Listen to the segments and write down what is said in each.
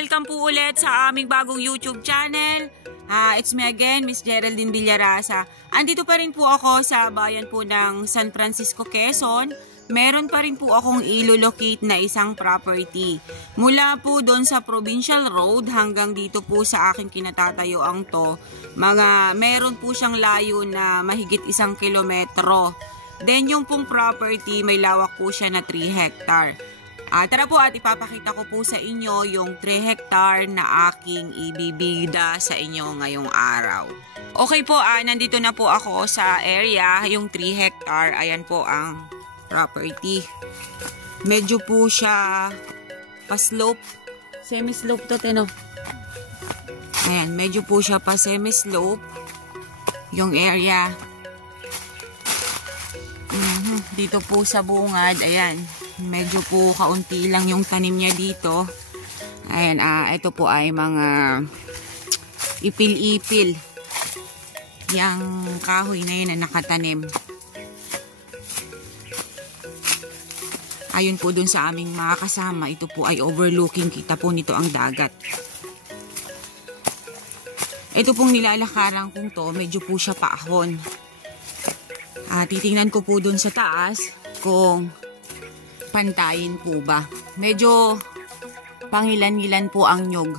welcome po ulit sa aming bagong YouTube channel. It's me again, Miss Geraldine Villarasa. Andito pa rin po ako sa bayan po ng San Francisco, Quezon. Meron pa rin po akong ilolocate na isang property. Mula po doon sa Provincial Road hanggang dito po sa aking kinatatayuan to, meron po siyang layo na mahigit 1 kilometro. Then yung pong property, may lawak po siya na 3 hectare. Tara po at ipapakita ko po sa inyo yung 3 hectare na aking ibibigda sa inyo ngayong araw. Okay po, nandito na po ako sa area, yung 3 hectare. Ayan po ang property. Medyo po siya pa-slope. Semi-slope to, teno. Ayan, medyo po siya pa semi-slope. Yung area. Dito po sa bungad, ayan. Medyo po kaunti lang yung tanim niya dito. Ayan, ito po ay mga ipil-ipil. Yang kahoy na yun na nakatanim. Ayun po dun sa aming mga kasama, ito po ay overlooking. Kita po nito ang dagat. Ito pong nilalakaran kong to, medyo po siya paahon. Titingnan ko po dun sa taas kung pantayin po ba. Medyo pangilan-ngilan po ang nyog.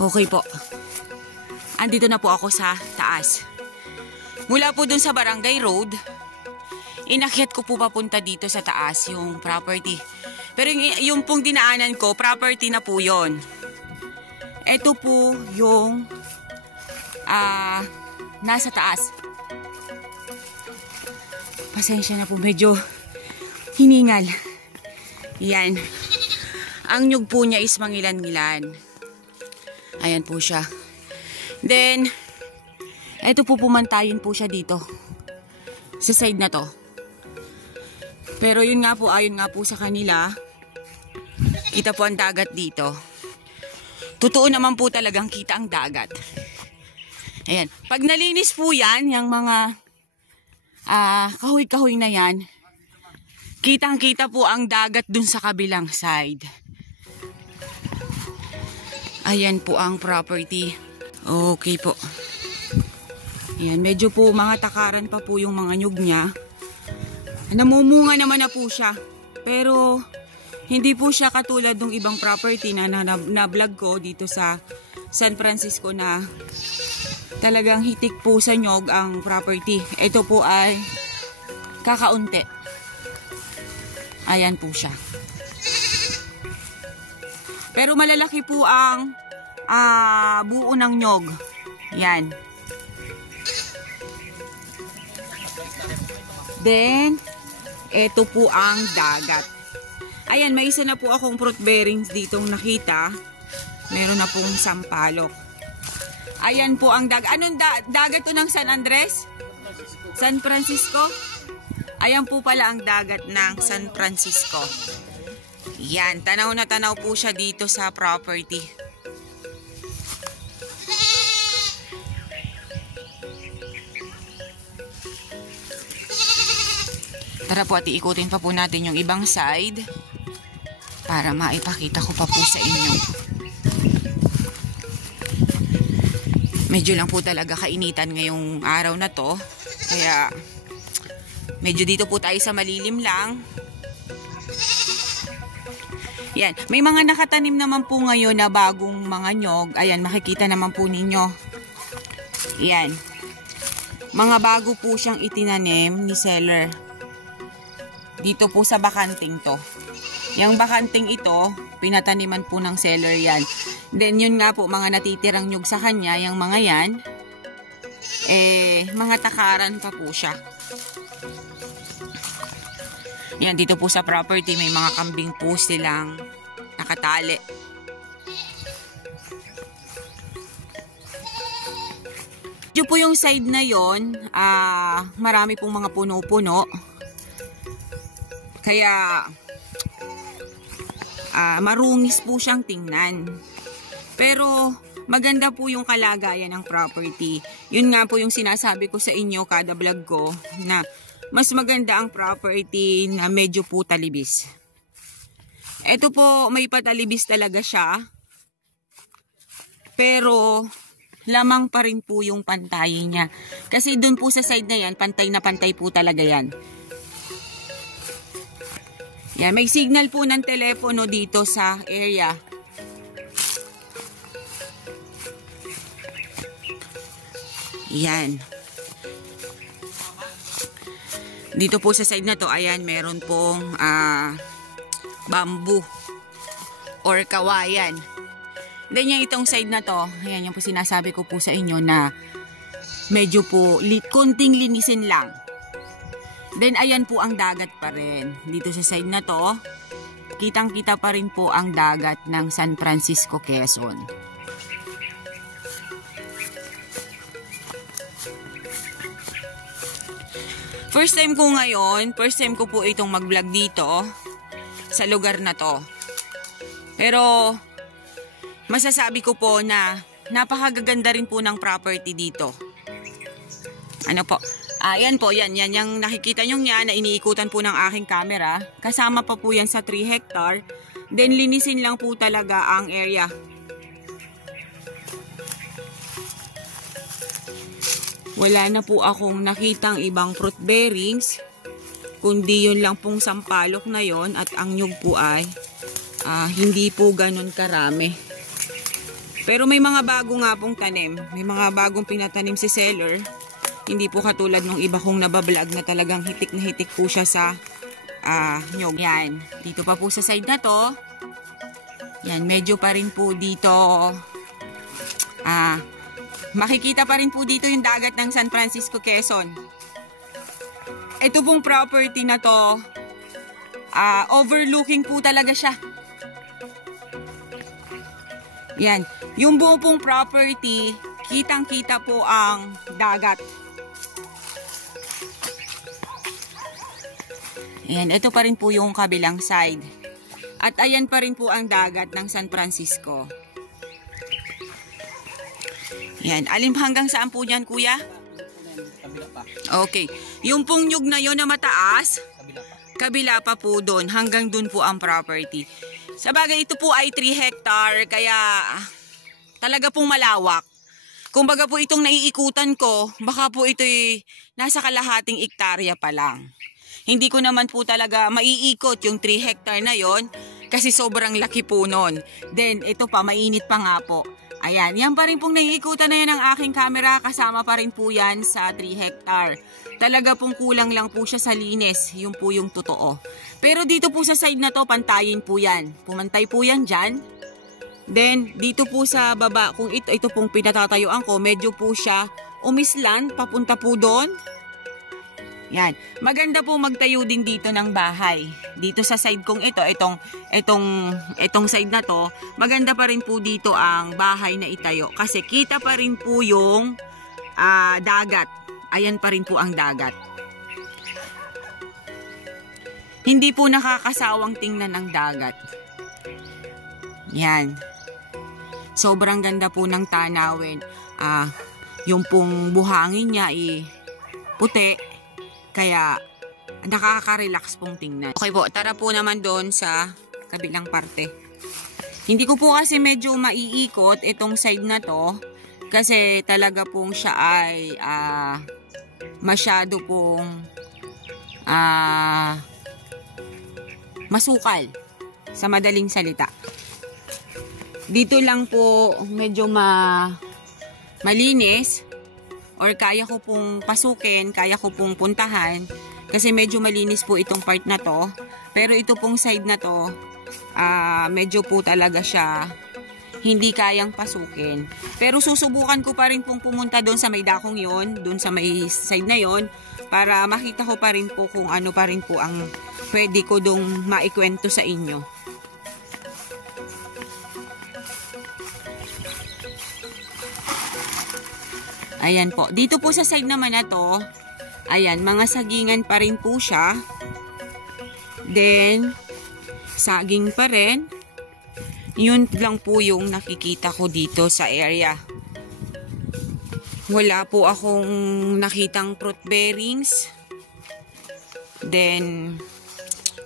Okay po. Andito na po ako sa taas. Mula po dun sa Barangay Road, inakyat ko po papunta dito sa taas yung property. Pero yung pong dinaanan ko, property na po yon. Ito po yung nasa taas. Pasensya na po, medyo hiningal. Yan. Ang nyug po niya is mangilan-ngilan. Ayan po siya. Then, eto po pumantayin po siya dito. Sa side na to. Pero yun nga po, ayon nga po sa kanila, kita po ang dagat dito. Totoo naman po talagang kita ang dagat. Ayan. Pag nalinis po yan, yung mga kahoy-kahoy na yan, kitang-kita po ang dagat dun sa kabilang side. Ayan po ang property. Okay po. Ayan, medyo po mga takaran pa po yung mga nyug niya. Namumunga naman na po siya. Pero hindi po siya katulad ng ibang property na vlog ko dito sa San Francisco na talagang hitik po sa nyog ang property. Ito po ay kakaunti. Ayan po siya. Pero malalaki po ang buo ng nyog. Yan. Then, ito po ang dagat. Ayan, may isa na po akong fruit bearings ditong nakita. Meron na pong sampalok. Ayan po ang dagat. Anong dagat to ng San Andres? San Francisco? Ayan po pala ang dagat ng San Francisco. Yan, tanaw na tanaw po siya dito sa property. Tara po at iikutin pa po natin yung ibang side para maipakita ko pa po sa inyo. Medyo lang po talaga kainitan ngayong araw na to. Kaya medyo dito po tayo sa malilim lang. Yan. May mga nakatanim naman po ngayon na bagong mga nyog. Ayan, makikita naman po ninyo. Yan. Mga bago po siyang itinanim ni seller. Dito po sa bakanting to. Yung bakanting ito, pinataniman po ng seller yan. Then yun nga po, mga natitirang nyug sa kanya, yung mga yan, mga takaran pa po siya. Yan, dito po sa property, may mga kambing po silang nakatali. Dito po yung side na yon, marami pong mga puno-puno. Kaya marungis po siyang tingnan. Pero maganda po yung kalagayan ng property. Yun nga po yung sinasabi ko sa inyo kada vlog ko na mas maganda ang property na medyo po talibis. Ito po, may patalibis talaga siya. Pero, lamang pa rin po yung pantay niya. Kasi dun po sa side na yan, pantay na pantay po talaga yan. Yan, may signal po ng telepono dito sa area. Yan. Dito po sa side na to, ayan, meron pong bamboo or kawayan. Then yung itong side na to, ayan yung po sinasabi ko po sa inyo na medyo po konting linisin lang. Then ayan po ang dagat pa rin. Dito sa side na to, kitang-kita pa rin po ang dagat ng San Francisco, Quezon. First time ko po itong mag-vlog dito sa lugar na to. Pero masasabi ko po na napakaganda rin po ng property dito. Ano po? Yan po, yan yung nakikita nyo yan na iniikutan po ng aking camera. Kasama pa po yan sa 3 hectare. Then linisin lang po talaga ang area. Wala na po akong nakitang ibang fruit bearings, kundi yun lang pong sampalok na yon at ang nyug po ay hindi po ganun karami. Pero may mga bago nga pong tanim, may mga bagong pinatanim si seller. Hindi po katulad ng iba kong nabablog na talagang hitik na hitik po siya sa nyug. Yan, dito pa po sa side na to. Yan, medyo pa rin po dito makikita pa rin po dito yung dagat ng San Francisco, Quezon. Ito pong property na to, overlooking po talaga siya. Yan, yung buong pong property, kitang-kita po ang dagat. Ayan, ito pa rin po yung kabilang side. At ayan pa rin po ang dagat ng San Francisco. Yan, hanggang saan po dyan, kuya? Kabila pa. Okay. Yung pong nyug na yon na mataas, kabila pa po doon. Hanggang doon po ang property. Sabagay, ito po ay 3 hectare, kaya talaga pong malawak. Kumbaga po itong naiikutan ko, baka po ito'y nasa kalahating ektarya pa lang. Hindi ko naman po talaga maiikot yung 3 hectare na yon kasi sobrang laki po nun. Then, ito pa, mainit pa nga po. Ayan, yan pa rin pong naiikutan na yan ng aking camera. Kasama pa rin po yan sa 3 hectare. Talaga pong kulang lang po siya sa linis. Yun po yung totoo. Pero dito po sa side na to, pantayin po yan. Pumantay po yan dyan. Then, dito po sa baba, kung ito pong pinatatayuan ko, medyo po siya umislan, papunta po doon. Yan. Maganda po magtayo din dito ng bahay. Dito sa side kong itong side na to, maganda pa rin po dito ang bahay na itayo. Kasi kita pa rin po yung dagat. Ayan pa rin po ang dagat. Hindi po nakakasawang tingnan ang dagat. Yan. Sobrang ganda po ng tanawin. Yung pong buhangin niya puti. Kaya, nakaka-relax pong tingnan. Okay po, tara po naman doon sa kabilang parte. Hindi ko po kasi medyo maiikot itong side na to. Kasi talaga pong siya ay masyado pong masukal. Sa madaling salita. Dito lang po medyo malinis. Or kaya ko pong pasukin, kaya ko pong puntahan. Kasi medyo malinis po itong part na to. Pero ito pong side na to, medyo po talaga siya hindi kayang pasukin. Pero susubukan ko pa rin pong pumunta doon sa may dakong yon, doon sa may side na yon, para makita ko pa rin po kung ano pa rin po ang pwede ko dong maikwento sa inyo. Ayan po. Dito po sa side naman na to, ayan, mga sagingan pa rin po siya. Then, saging pa rin. Yun lang po yung nakikita ko dito sa area. Wala po akong nakitang fruit bearings. Then,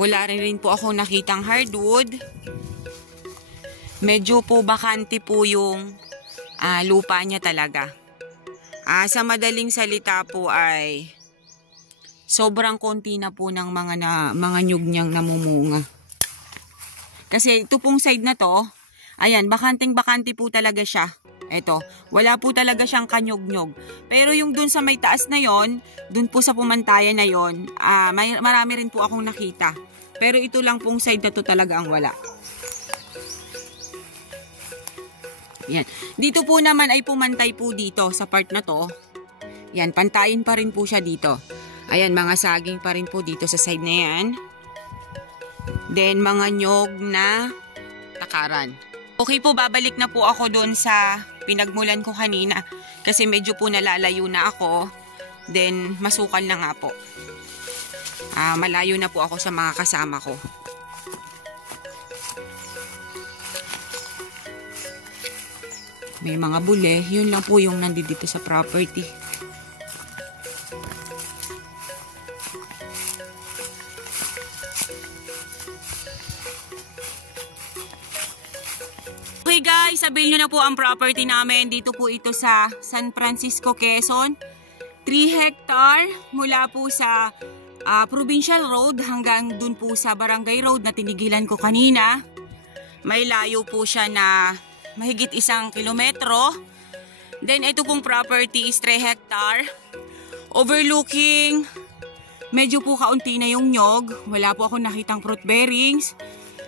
wala rin po ako nakitang hardwood. Medyo po bakante po yung lupa niya talaga. Sa madaling salita po ay sobrang konti na po ng mga nyug niyang namumunga. Kasi ito pong side na to, ayan, bakanteng-bakante po talaga siya. Ito, wala po talaga siyang kanyog-nyog. Pero yung dun sa may taas na yon, dun po sa pumantayan na yon, marami rin po akong nakita. Pero ito lang pong side na to talaga ang wala. Yan. Dito po naman ay pumantay po dito sa part na to. Yan, pantayin pa rin po siya dito. Ayan, mga saging pa rin po dito sa side na yan. Then, mga nyog na takaran. Okay po, babalik na po ako doon sa pinagmulan ko kanina. Kasi medyo po nalalayo na ako. Then, masukal na nga po. Malayo na po ako sa mga kasama ko. May mga bule. Yun lang po yung nandito sa property. Okay guys, sabihin nyo na po ang property namin. Dito po ito sa San Francisco, Quezon. 3 hectare mula po sa Provincial Road hanggang dun po sa Barangay Road na tinigilan ko kanina. May layo po siya na mahigit 1 kilometro. Then ito pong property is 3 hectare. Overlooking, medyo po kaunti na yung nyog. Wala po akong nakitang fruit bearings.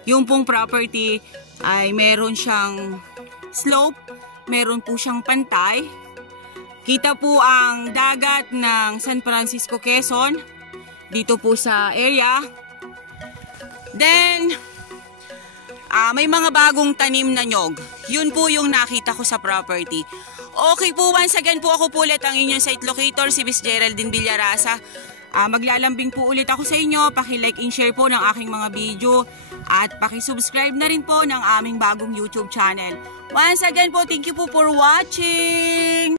Yung pong property ay meron siyang slope, meron po siyang pantay. Kita po ang dagat ng San Francisco, Quezon. Dito po sa area. Then, may mga bagong tanim na nyog. Yun po yung nakita ko sa property. Okay po, once again po ako po ulit ang inyong site locator, si Miss Geraldine Villarasa. Maglalambing po ulit ako sa inyo. Paki-like and share po ng aking mga video. At paki-subscribe na rin po ng aming bagong YouTube channel. Once again po, thank you po for watching!